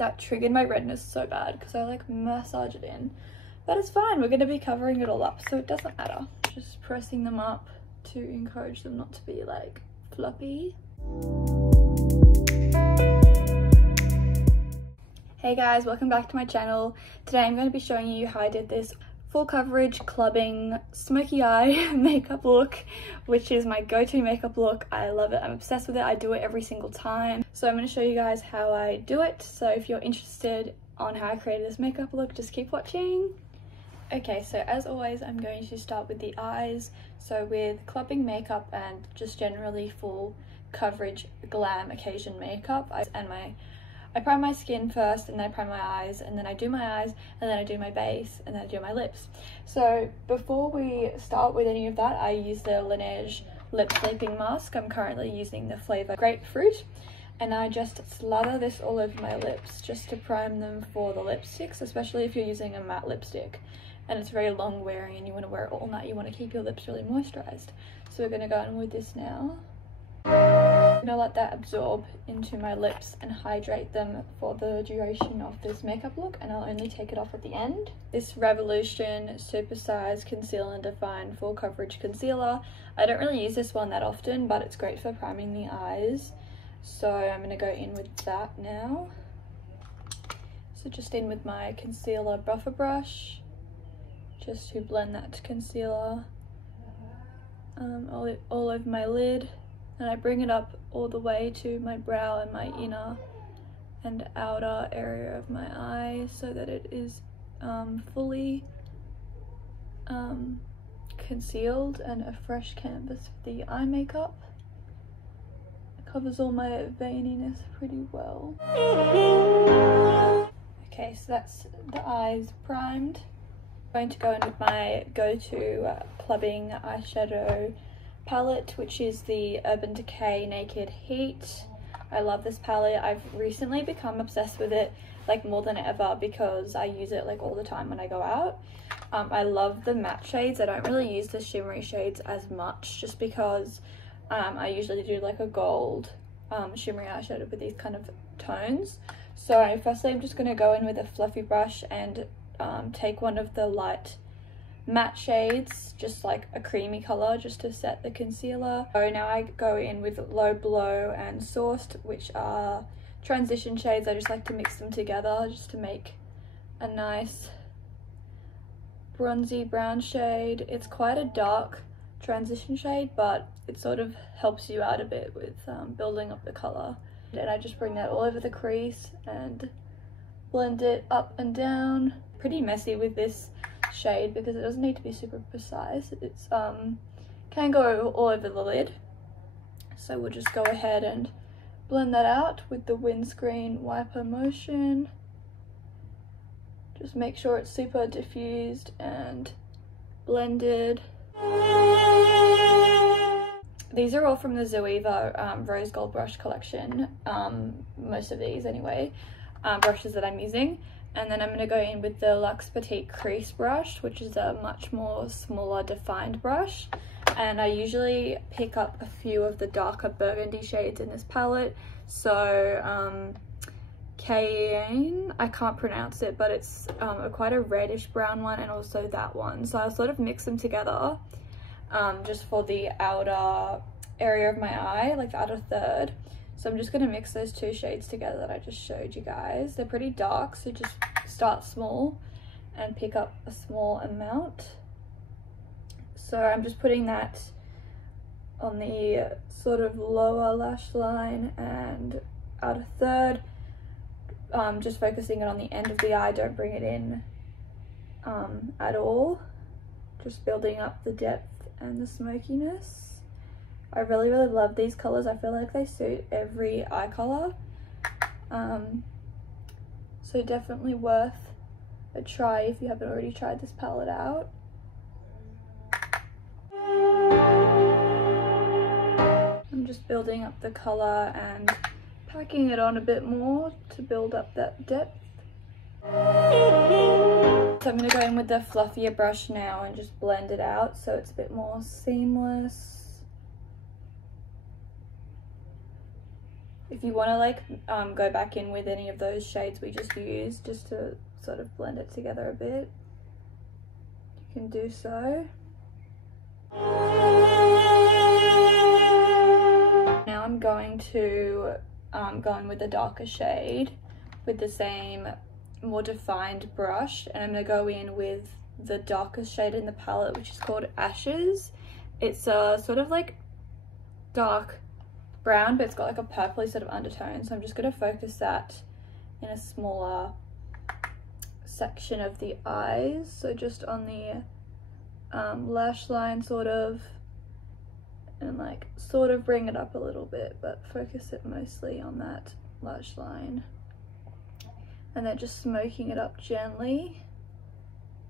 that triggered my redness so bad because I like massage it in. But it's fine, we're going to be covering it all up, so it doesn't matter. Just pressing them up to encourage them not to be like floppy. Hey guys, welcome back to my channel. Today I'm going to be showing you how I did this full coverage clubbing smoky eye makeup look, which is my go-to makeup look. I love it, I'm obsessed with it, I do it every single time. So I'm going to show you guys how I do it, so if you're interested on how I created this makeup look, just keep watching. Okay, so as always I'm going to start with the eyes. So with clubbing makeup and just generally full coverage glam occasion makeup, I prime my skin first, and then I prime my eyes, and then I do my eyes, and then I do my base, and then I do my lips. So before we start with any of that, I use the Laneige lip sleeping mask. I'm currently using the flavour grapefruit, and I just slather this all over my lips just to prime them for the lipsticks, especially if you're using a matte lipstick and it's very long wearing and you want to wear it all night. You want to keep your lips really moisturised. So we're going to go in with this now. I'm going to let that absorb into my lips and hydrate them for the duration of this makeup look, and I'll only take it off at the end. This Revolution Super Size Conceal and Define Full Coverage Concealer. I don't really use this one that often, but it's great for priming the eyes. So I'm going to go in with that now. So just in with my concealer buffer brush, just to blend that concealer all over my lid. And I bring it up all the way to my brow and my inner and outer area of my eye so that it is fully concealed and a fresh canvas for the eye makeup. It covers all my veininess pretty well. Okay, so that's the eyes primed. I'm going to go in with my go-to clubbing eyeshadow palette, which is the Urban Decay Naked Heat. I love this palette. I've recently become obsessed with it, like more than ever, because I use it like all the time when I go out. I love the matte shades. I don't really use the shimmery shades as much, just because I usually do like a gold shimmery eyeshadow with these kind of tones. So firstly I'm just going to go in with a fluffy brush and take one of the light matte shades, just like a creamy color, just to set the concealer. So now I go in with Low Blow and Sourced, which are transition shades. I just like to mix them together just to make a nice bronzy brown shade. It's quite a dark transition shade, but it sort of helps you out a bit with building up the color. And I just bring that all over the crease and blend it up and down. Pretty messy with this shade because it doesn't need to be super precise. It's can go all over the lid, so we'll just go ahead and blend that out with the windscreen wiper motion. Just make sure it's super diffused and blended. These are all from the Zoeva Rose Gold Brush collection, most of these anyway, brushes that I'm using. And then I'm going to go in with the Luxe Petite Crease brush, which is a much more smaller defined brush. And I usually pick up a few of the darker burgundy shades in this palette. So Cayenne, I can't pronounce it, but it's quite a reddish brown one, and also that one. So I'll sort of mix them together just for the outer area of my eye, like the outer third. So I'm just going to mix those two shades together that I just showed you guys. They're pretty dark, so just start small and pick up a small amount. So I'm just putting that on the sort of lower lash line and outer third. Just focusing it on the end of the eye, don't bring it in at all. Just building up the depth and the smokiness. I really love these colours. I feel like they suit every eye colour. So definitely worth a try if you haven't already tried this palette out. I'm just building up the colour and packing it on a bit more to build up that depth. So I'm going to go in with the fluffier brush now and just blend it out so it's a bit more seamless. If If you want to like go back in with any of those shades we just used, just to sort of blend it together a bit, you can do so. Now I'm going to go in with a darker shade with the same more defined brush, and I'm going to go in with the darkest shade in the palette, which is called Ashes. It's a sort of like dark brown, but it's got like a purpley sort of undertone, so I'm just going to focus that in a smaller section of the eyes, so just on the lash line sort of, and like sort of bring it up a little bit, but focus it mostly on that lash line, and then just smoking it up gently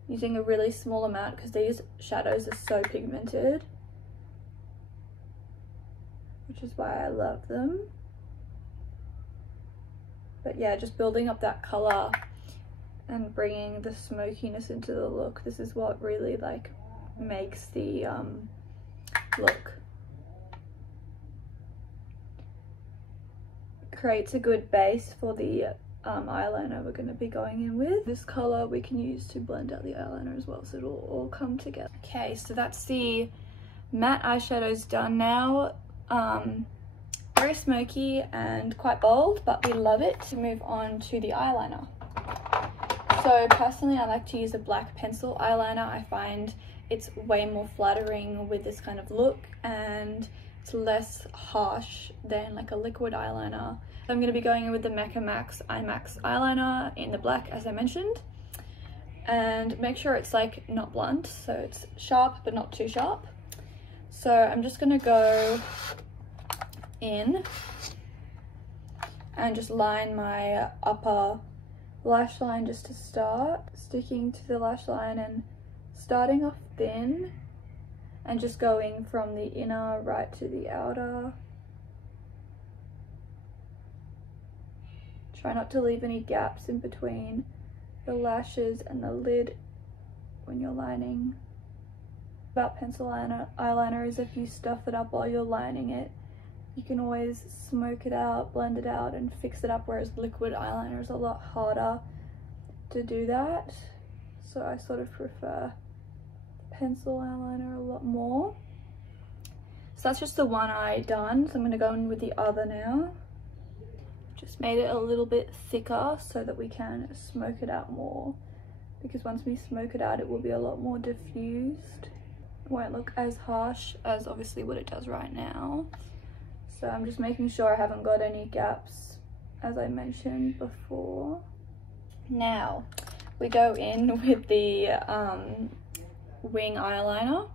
using a really small amount because these shadows are so pigmented, which is why I love them. But yeah, just building up that color and bringing the smokiness into the look. This is what really like makes the look. Creates a good base for the eyeliner we're going to be going in with. This color we can use to blend out the eyeliner as well, so it'll all come together. Okay, so that's the matte eyeshadows done now. Very smoky and quite bold, but we love it. To move on to the eyeliner. So personally I like to use a black pencil eyeliner. I find it's way more flattering with this kind of look, and it's less harsh than like a liquid eyeliner. I'm going to be going in with the Mecca Max IMAX eyeliner in the black, as I mentioned, and make sure it's like not blunt, so it's sharp but not too sharp. So I'm just going to go in and just line my upper lash line just to start, sticking to the lash line and starting off thin and just going from the inner right to the outer. Try not to leave any gaps in between the lashes and the lid when you're lining. About pencil eyeliner is if you stuff it up while you're lining it, you can always smoke it out, blend it out and fix it up, whereas liquid eyeliner is a lot harder to do that. So I sort of prefer pencil eyeliner a lot more. So that's just the one eye done, so I'm going to go in with the other now. Just made it a little bit thicker so that we can smoke it out more, because once we smoke it out it will be a lot more diffused. It won't look as harsh as obviously what it does right now. So I'm just making sure I haven't got any gaps, as I mentioned before. Now we go in with the wing eyeliner,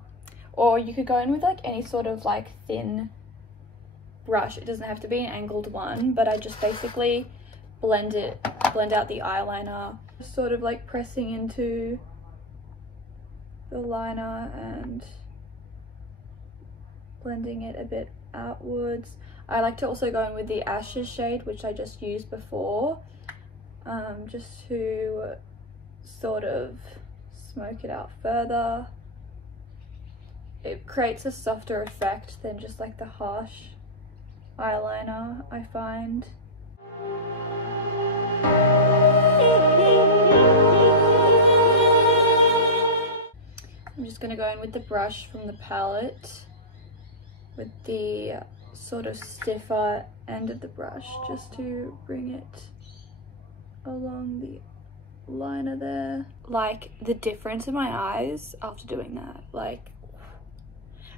or you could go in with like any sort of like thin brush. It doesn't have to be an angled one, but I just basically blend out the eyeliner, sort of like pressing into the liner and blending it a bit outwards. I like to also go in with the Ashes shade, which I just used before, just to sort of smoke it out further. It creates a softer effect than just like the harsh eyeliner, I find. I'm just going to go in with the brush from the palette with the sort of stiffer end of the brush, just to bring it along the liner there. Like the difference in my eyes after doing that, like,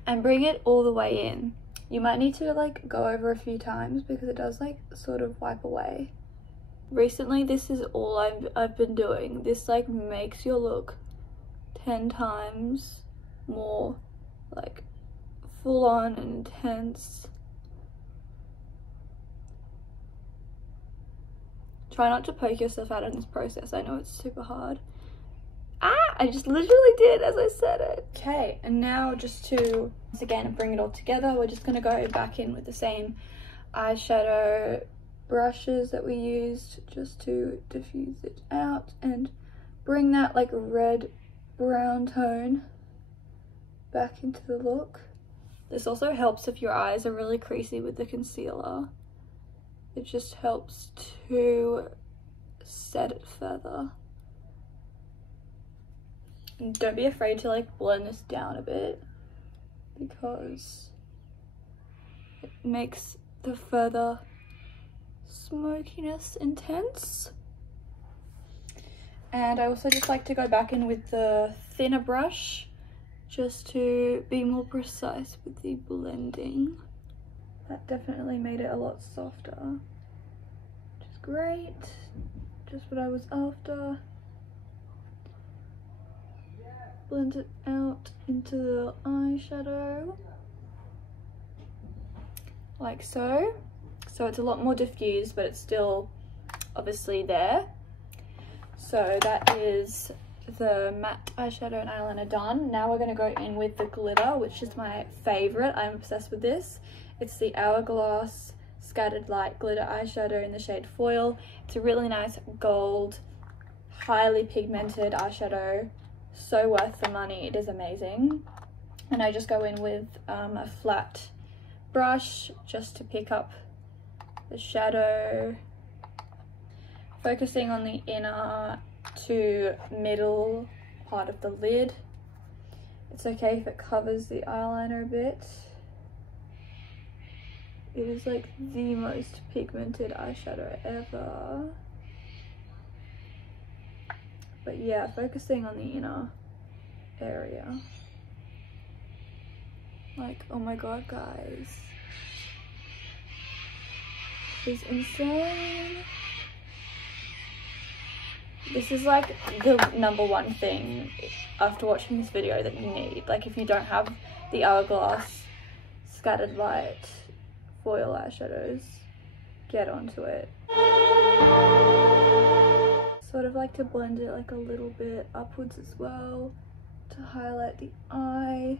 and bring it all the way in. You might need to like go over a few times because it does like sort of wipe away. Recently this is all I've been doing. This like makes your look 10 times more like full on and intense. Try not to poke yourself out in this process. I know it's super hard. I just literally did as I said it. Okay, and now just to once again bring it all together, we're just gonna go back in with the same eyeshadow brushes that we used just to diffuse it out and bring that like red brown tone back into the look. This also helps if your eyes are really creasy with the concealer. It just helps to set it further. And don't be afraid to like blend this down a bit, because it makes the further smokiness intense. And I also just like to go back in with the thinner brush just to be more precise with the blending. That definitely made it a lot softer, which is great. Just what I was after. Blend it out into the eyeshadow, like so. So it's a lot more diffused, but it's still obviously there. So that is the matte eyeshadow and eyeliner done. Now we're going to go in with the glitter, which is my favorite. I'm obsessed with this. It's the Hourglass Scattered Light Glitter Eyeshadow in the shade Foil. It's a really nice gold, highly pigmented eyeshadow. So worth the money. It is amazing. And I just go in with a flat brush just to pick up the shadow, focusing on the inner to middle part of the lid. It's okay if it covers the eyeliner a bit. It is like the most pigmented eyeshadow ever. But yeah, focusing on the inner area. Like, oh my god, guys. This is insane. This is like the #1 thing after watching this video that you need. Like, if you don't have the Hourglass Scattered Light Foil eyeshadows, get onto it. Sort of like to blend it like a little bit upwards as well to highlight the eye.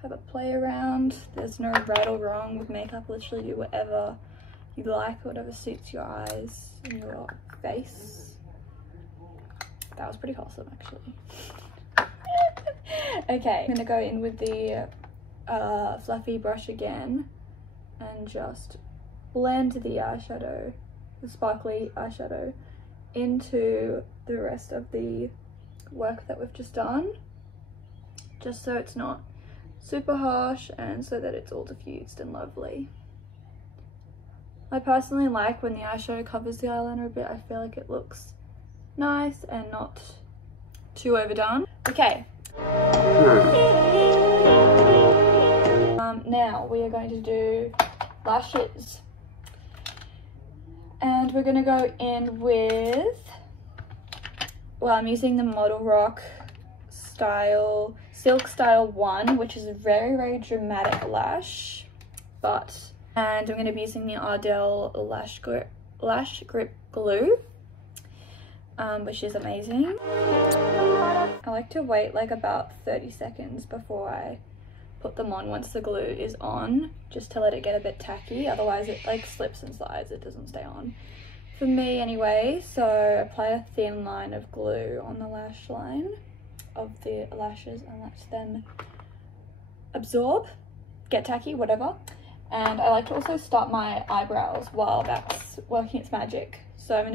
Have a play around. There's no right or wrong with makeup. Literally do whatever you like, whatever suits your eyes and your face. That was pretty wholesome, actually. Okay, I'm gonna go in with the fluffy brush again and just blend the eyeshadow, the sparkly eyeshadow, into the rest of the work that we've just done, just so it's not super harsh and so that it's all diffused and lovely. I personally like when the eyeshadow covers the eyeliner a bit. I feel like it looks nice and not too overdone. Okay. Now we are going to do lashes. And we're going to go in with, well, I'm using the Model Rock style, Silk Style 1, which is a very, very dramatic lash. And I'm going to be using the Ardell Lash Grip Glue, which is amazing. I like to wait like about 30 seconds before I put them on once the glue is on, just to let it get a bit tacky. Otherwise it like slips and slides, it doesn't stay on. For me anyway, so apply a thin line of glue on the lash line of the lashes and let them absorb, get tacky, whatever. And I like to also start my eyebrows while that's working its magic. So I'm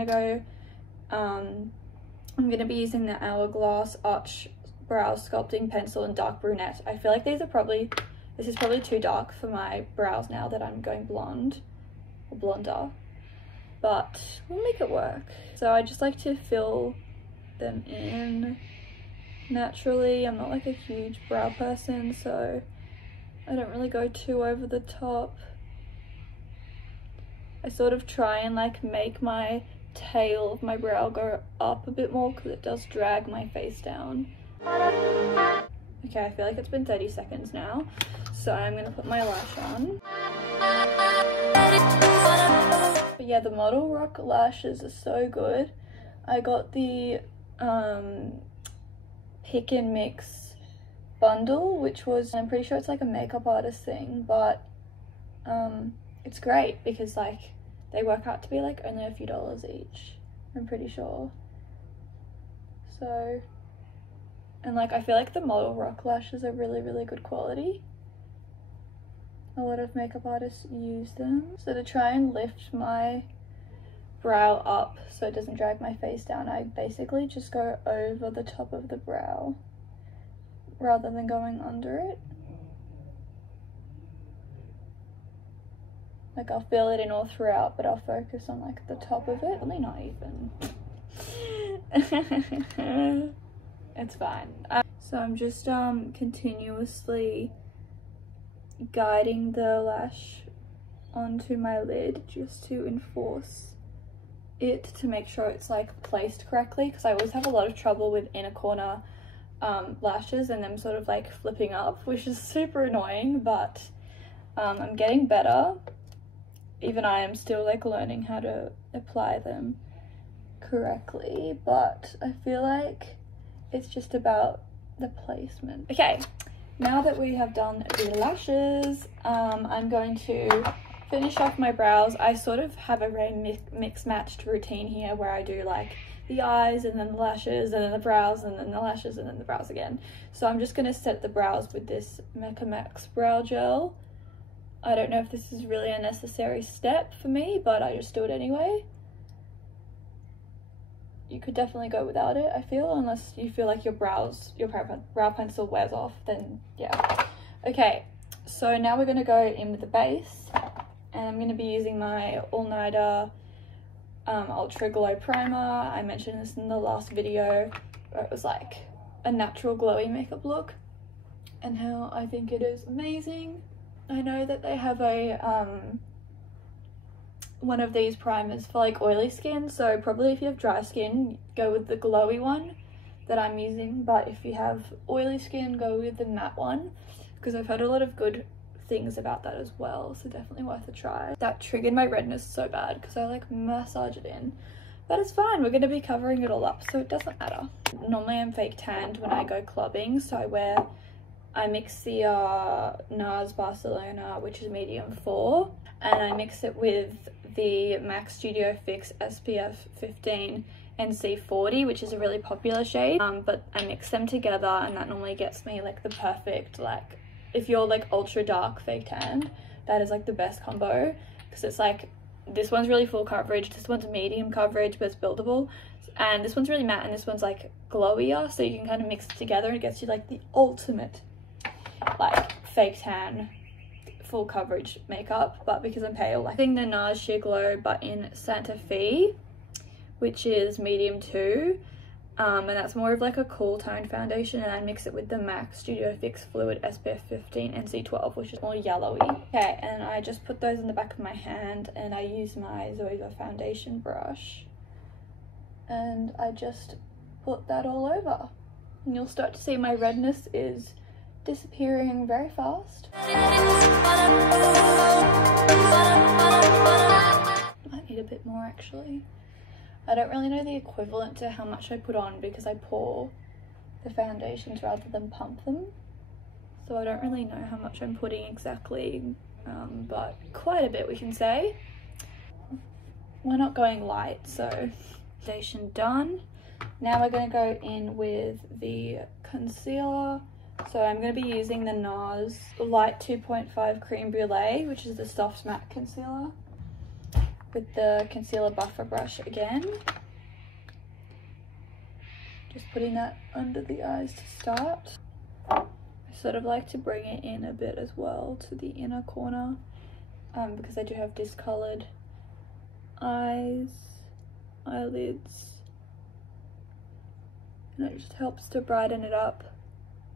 gonna be using the Hourglass Arch Brow Sculpting Pencil in Dark Brunette. I feel like this is probably too dark for my brows now that I'm going blonde, or blonder, but we'll make it work. So I just like to fill them in naturally. I'm not like a huge brow person, so I don't really go too over the top. I sort of try and like make my tail of my brow go up a bit more because it does drag my face down. Okay, I feel like it's been 30 seconds now, so I'm gonna put my lash on. But yeah, the Model Rock lashes are so good. I got the Pick and Mix bundle, which was, I'm pretty sure it's like a makeup artist thing, but it's great because like they work out to be like only a few dollars each, I'm pretty sure. So, and like I feel like the Model Rock lashes are really, really good quality. A lot of makeup artists use them. So to try and lift my brow up so it doesn't drag my face down, I basically just go over the top of the brow rather than going under it. Like I'll fill it in all throughout, but I'll focus on like the top of it. Only not even. It's fine. So I'm just continuously guiding the lash onto my lid just to enforce it, to make sure it's like placed correctly, because I always have a lot of trouble with inner corner lashes and them sort of like flipping up, which is super annoying, but I'm getting better. Even I am still like learning how to apply them correctly, but I feel like it's just about the placement. Okay, now that we have done the lashes, I'm going to finish off my brows. I sort of have a very mix-matched routine here where I do like the eyes and then the lashes and then the brows and then the lashes and then the brows again. So I'm just going to set the brows with this Mecca Max brow gel. I don't know if this is really a necessary step for me, but I just do it anyway. You could definitely go without it, I feel, unless you feel like your brow pencil wears off, then yeah. Okay, so now we're going to go in with the base, and I'm going to be using my all-nighter Ultra Glow Primer. I mentioned this in the last video, where it was like a natural glowy makeup look, and how I think it is amazing. I know that they have a one of these primers for like oily skin, so probably if you have dry skin, go with the glowy one that I'm using, but if you have oily skin, go with the matte one, because I've heard a lot of good things about that as well, so definitely worth a try. That triggered my redness so bad because I like massage it in, but it's fine, we're going to be covering it all up, so it doesn't matter. Normally I'm fake tanned when I go clubbing, so I mix the NARS Barcelona, which is medium 4, and I mix it with the MAC Studio Fix SPF 15 NC40, which is a really popular shade, but I mix them together, and that normally gets me like the perfect, like if you're like ultra dark fake tan, that is like the best combo, because it's like this one's really full coverage, this one's medium coverage but it's buildable, and this one's really matte and this one's like glowier, so you can kind of mix it together and it gets you like the ultimate like fake tan full coverage makeup. But because I'm pale, I think the NARS Sheer Glow but in Santa Fe, which is medium 2, and that's more of like a cool toned foundation, and I mix it with the MAC Studio Fix Fluid SPF 15 NC12, which is more yellowy. Okay, and I just put those in the back of my hand, and I use my Zoeva foundation brush, and I just put that all over, and you'll start to see my redness is disappearing very fast. Might need a bit more actually. I don't really know the equivalent to how much I put on because I pour the foundations rather than pump them, so I don't really know how much I'm putting exactly, but quite a bit we can say. We're not going light, so foundation done. Now we're going to go in with the concealer. So I'm going to be using the NARS Light 2.5 Cream Brulee, which is the soft matte concealer, with the concealer buffer brush again. Just putting that under the eyes to start. I sort of like to bring it in a bit as well to the inner corner, because I do have discoloured eyes, eyelids, and it just helps to brighten it up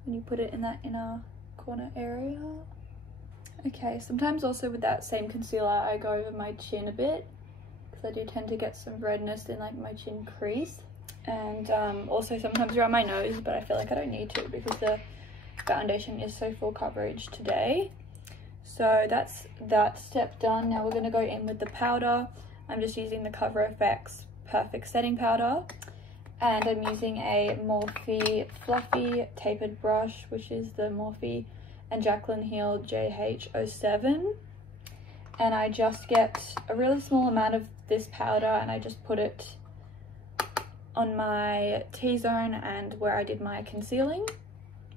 when you put it in that inner corner area. Okay, sometimes also with that same concealer I go over my chin a bit, because I do tend to get some redness in like my chin crease, and also sometimes around my nose, but I feel like I don't need to because the foundation is so full coverage today. So that's that step done. Now we're going to go in with the powder. I'm just using the Cover FX Perfect Setting Powder, and I'm using a Morphe Fluffy Tapered Brush, which is the Morphe and Jaclyn Hill JH07, and I just get a really small amount of this powder and I just put it on my T-zone and where I did my concealing.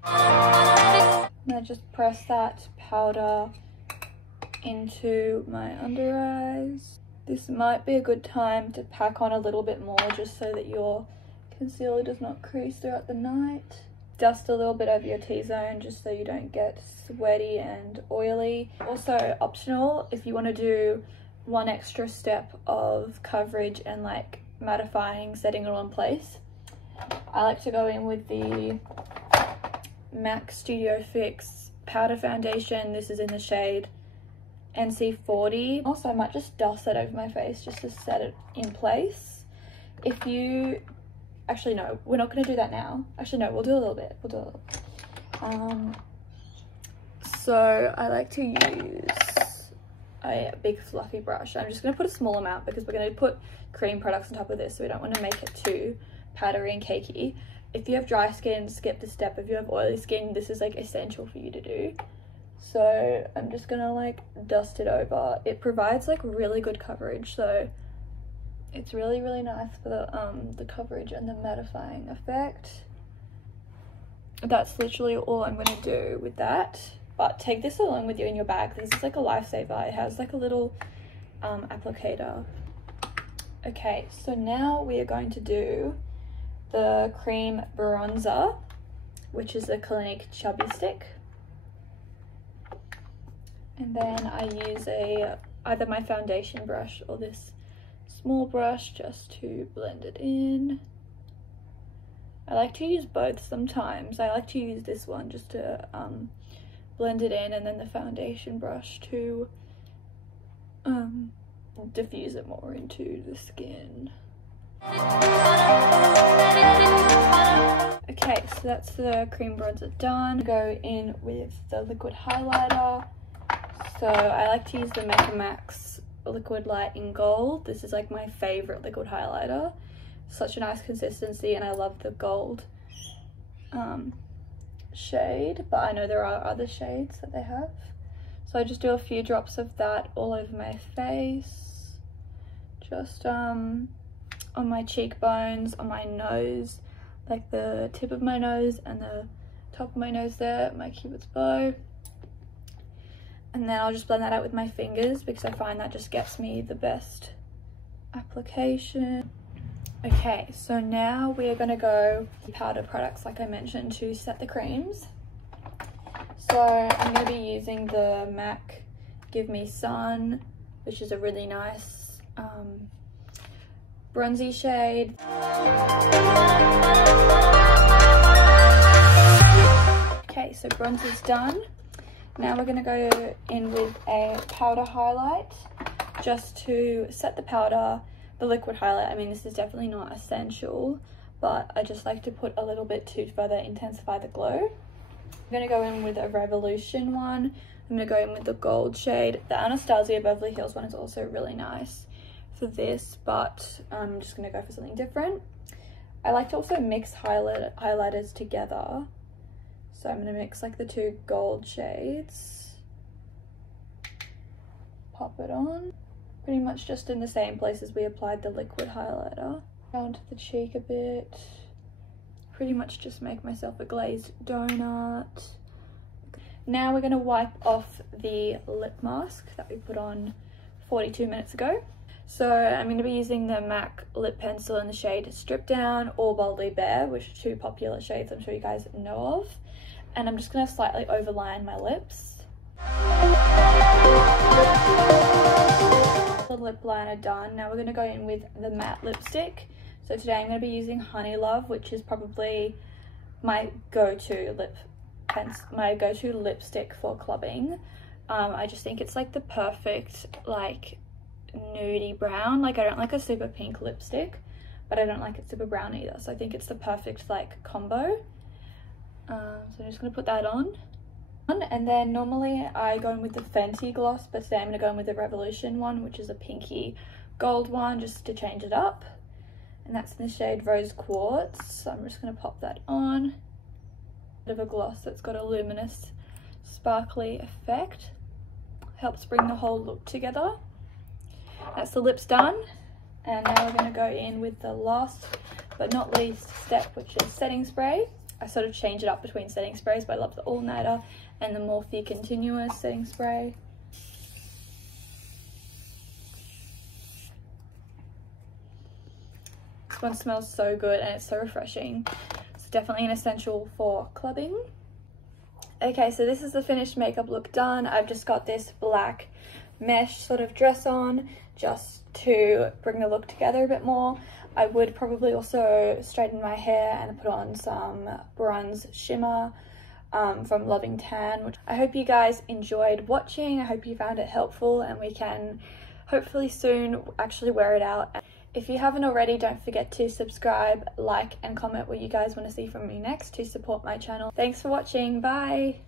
And I just press that powder into my under eyes. This might be a good time to pack on a little bit more just so that your concealer does not crease throughout the night. Dust a little bit over your T-zone just so you don't get sweaty and oily. Also optional, if you want to do one extra step of coverage and like mattifying, setting it all in place, I like to go in with the MAC Studio Fix powder foundation. This is in the shade NC40. Also, I might just dust that over my face just to set it in place. If you, actually no, we're not going to do that now. Actually no, we'll do a little bit. So I like to use a big fluffy brush. I'm just going to put a small amount because we're going to put cream products on top of this, so we don't want to make it too powdery and cakey. If you have dry skin, skip the step. If you have oily skin, this is like essential for you to do. So I'm just gonna like dust it over. It provides like really good coverage, so it's really nice for the coverage and the mattifying effect. That's literally all I'm gonna do with that. But take this along with you in your bag. This is like a lifesaver. It has like a little applicator. Okay, so now we are going to do the cream bronzer, which is the Clinique Chubby Stick. And then I use either my foundation brush or this small brush just to blend it in. I like to use both sometimes. I like to use this one just to blend it in, and then the foundation brush to diffuse it more into the skin. Okay, so that's the cream bronzer done. Go in with the liquid highlighter. So I like to use the Makeup Max Liquid Light in Gold. This is like my favorite liquid highlighter. Such a nice consistency, and I love the gold shade, but I know there are other shades that they have. So I just do a few drops of that all over my face, just on my cheekbones, on my nose, like the tip of my nose and the top of my nose there, my cupid's bow. And then I'll just blend that out with my fingers because I find that just gets me the best application. Okay, so now we are going to go powder products like I mentioned to set the creams. So I'm going to be using the MAC Give Me Sun, which is a really nice bronzy shade. Okay, so bronzer's done. Now we're going to go in with a powder highlight just to set the powder, the liquid highlight. I mean, this is definitely not essential, but I just like to put a little bit to further intensify the glow. I'm going to go in with a Revolution one. I'm going to go in with the gold shade. The Anastasia Beverly Hills one is also really nice for this, but I'm just going to go for something different. I like to also mix highlighters together. So I'm going to mix like the two gold shades, pop it on, pretty much just in the same places we applied the liquid highlighter. Down to the cheek a bit, pretty much just make myself a glazed donut. Now we're going to wipe off the lip mask that we put on 42 minutes ago. So I'm going to be using the MAC lip pencil in the shade Strip Down or Boldly Bare, which are two popular shades I'm sure you guys know of. And I'm just going to slightly overline my lips. The lip liner done. Now we're going to go in with the matte lipstick. So today I'm going to be using Honey Love, which is probably my go-to lipstick for clubbing. I just think it's like the perfect like nudie brown. Like I don't like a super pink lipstick, but I don't like it super brown either. So I think it's the perfect like combo. So I'm just going to put that on. And then normally I go in with the Fenty gloss, but today I'm going to go in with the Revolution one, which is a pinky gold one, just to change it up. And that's in the shade Rose Quartz. So I'm just going to pop that on. Bit of a gloss that's got a luminous, sparkly effect. Helps bring the whole look together. That's the lips done. And now we're going to go in with the last but not least step, which is setting spray. I sort of change it up between setting sprays, but I love the All Nighter and the Morphe Continuous setting spray. one smells so good and it's so refreshing. It's definitely an essential for clubbing. Okay, so this is the finished makeup look done. I've just got this black mesh sort of dress on just to bring the look together a bit more. I would probably also straighten my hair and put on some bronze shimmer from Loving Tan. I hope you guys enjoyed watching. I hope you found it helpful and we can hopefully soon actually wear it out. If you haven't already, don't forget to subscribe, like and comment what you guys want to see from me next to support my channel. Thanks for watching. Bye!